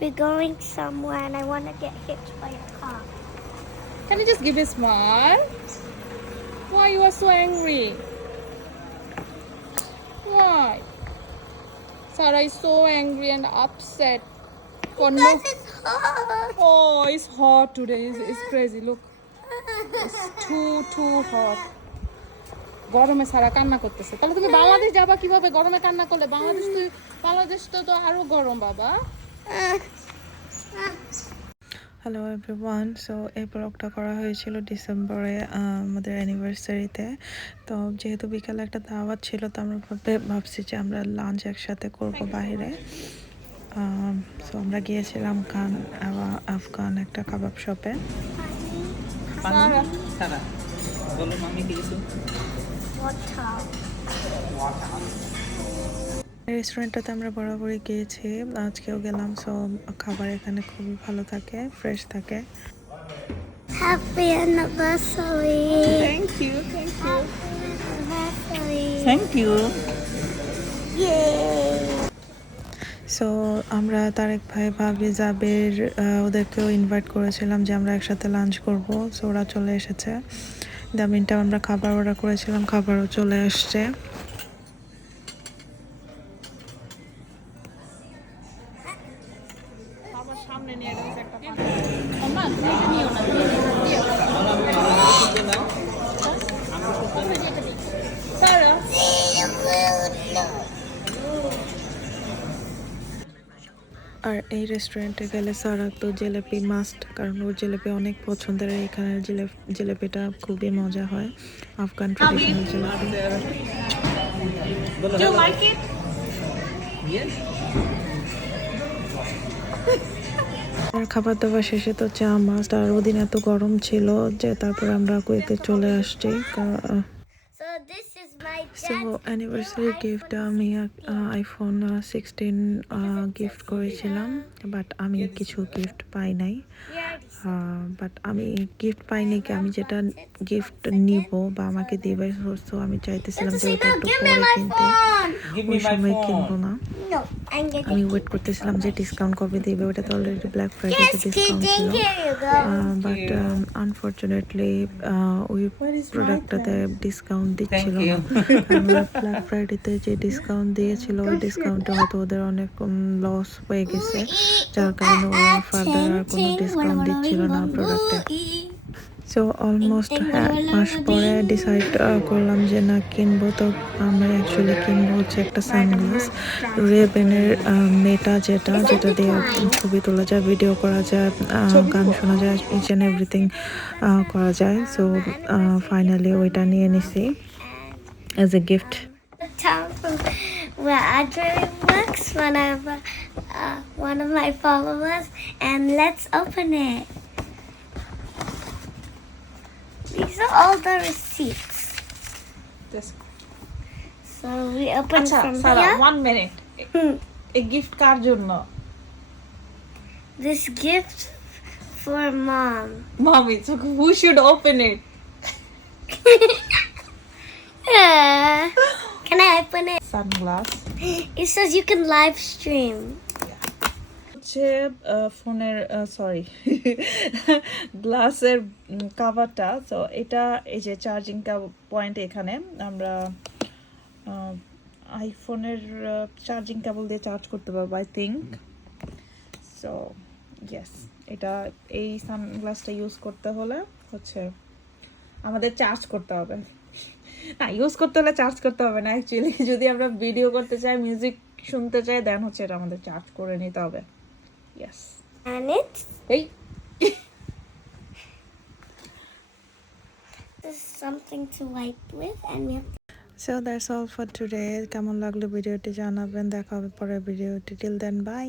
We're going somewhere and I want to get hit by a car. Can you just give a smile? Why you are so angry? Why? Sarah is so angry and upset. For no. Because it's hot. Oh, it's hot today. It's crazy. Look, it's too hot. গরমে সারা কান্না করতেছে। তাহলে তুমি বাংলাদেশ যাবা কিভাবে গরমে কান্না করলে? বাংলাদেশ তো আরো গরম বাবা। হ্যালো এভরিওয়ান, সো এই ব্লগটা করা হয়েছিল ডিসেম্বরে আমাদের অ্যানিভার্সারিতে। তো যেহেতু বিকালে একটা দাওয়াত ছিল, তো আমরা ভাবছি যে আমরা লাঞ্চ একসাথে করবো বাইরে। সো আমরা গিয়েছিলাম আফগান একটা কাবাব শপে। রেস্টুরেন্টটাতে আমরা বরাবরই গিয়েছি, আজকেও গেলাম। সো খাবার এখানে খুবই ভালো থাকে, ফ্রেশ থাকে। Happy anniversary. Thank you. Anniversary. Thank you. Yay. So আমরা তারেক ভাই, ভাবি, জাবের ওদেরকেও ইনভাইট করেছিলাম যে আমরা একসাথে লাঞ্চ করব। সো ওরা চলে এসেছে। মিনটা আমরা খাবার অর্ডার করেছিলাম, খাবারও চলে আসছে। আর এই রেস্টুরেন্টে গেলে সারা তো জিলেপি মাস্ট, কারণ ওর জিলেপি অনেক পছন্দের। এখানের জিলেপিটা খুবই মজা হয়, Afghan traditional jalebi. Do you like it? Yes. আর খাবার দাবার শেষে তো চা মাস্ট। আর ওদিন এত গরম ছিল যে তারপরে আমরা কুয়েতে চলে আসছি। So this is my so anniversary gift আমি আইফোন 16 গিফট করেছিলাম, বাট আমি কিছু গিফট পাই নাই। বাট আমি গিফট পাইনি কি, আমি যেটা গিফট নিব বা আমাকে দিবে, সো আমি চাইতেছিলাম যে ওটা একটু পরে কিনতে, ওই সময় কিনবো না। No, I'm getting. আমি ওয়েট করতেছিলাম যে ডিসকাউন্ট কবে দিবে। ওটা তো অলরেডি ব্ল্যাক ফ্রাইডেতে ডিসকাউন্ট ছিল, Here you go. But unfortunately ওই প্রোডাক্টটাতে ডিসকাউন্ট দিচ্ছিল না। ব্ল্যাক ফ্রাইডেতে যে ডিসকাউন্ট দিয়েছিল, ওই ডিসকাউন্টে হয়তো ওদের অনেক লস হয়ে গেছে, যার কারণে ওরা ফার্দার আর কোনো ডিসকাউন্ট দিচ্ছিল না প্রোডাক্টে। সো অলমোস্ট এক মাস পরে ডিসাইড করলাম যে না কিনবো। তো আমরা অ্যাকচুয়ালি কিনবো হচ্ছে একটা সানগ্লাস, রেবেনের মেটা, যেটা দিয়ে ছবি তোলা যায়, ভিডিও করা যায়, গান শোনা যায়, ইচ অ্যান্ড এভরিথিং করা যায়। সো ফাইনালি ওইটা নিয়ে নিছি as a gift. Town from where Audrey works, one of my followers, and let's open it. These are all the receipts. So we open from here. 1 minute. A gift কার জন্য? This gift for mom. Mommy, so who should open it? Can I open it? Sunglass. It says you can live stream. হচ্ছে ফোনের sorry গ্লাসের কাভারটা। So এটা এই যে charging point, এখানে আমরা আইফোনের চার্জিং কেবল দিয়ে চার্জ করতে পারবো আই থিঙ্ক। সো ইয়েস, এটা এই সানগ্লাসটা ইউজ করতে হলে হচ্ছে আমাদের চার্জ করতে হবে না, ইউজ করতে হলে চার্জ করতে হবে না অ্যাকচুয়ালি। যদি আমরা ভিডিও করতে চাই, মিউজিক শুনতে চাই, দেন হচ্ছে এটা আমাদের চার্জ করে নিতে হবে। Yes. And it's Hey. this is something to wipe with, and we have so that's all for today. কেমন লাগলো ভিডিওটি জানাবেন, দেখা হবে পরের ভিডিওটি। Till then by.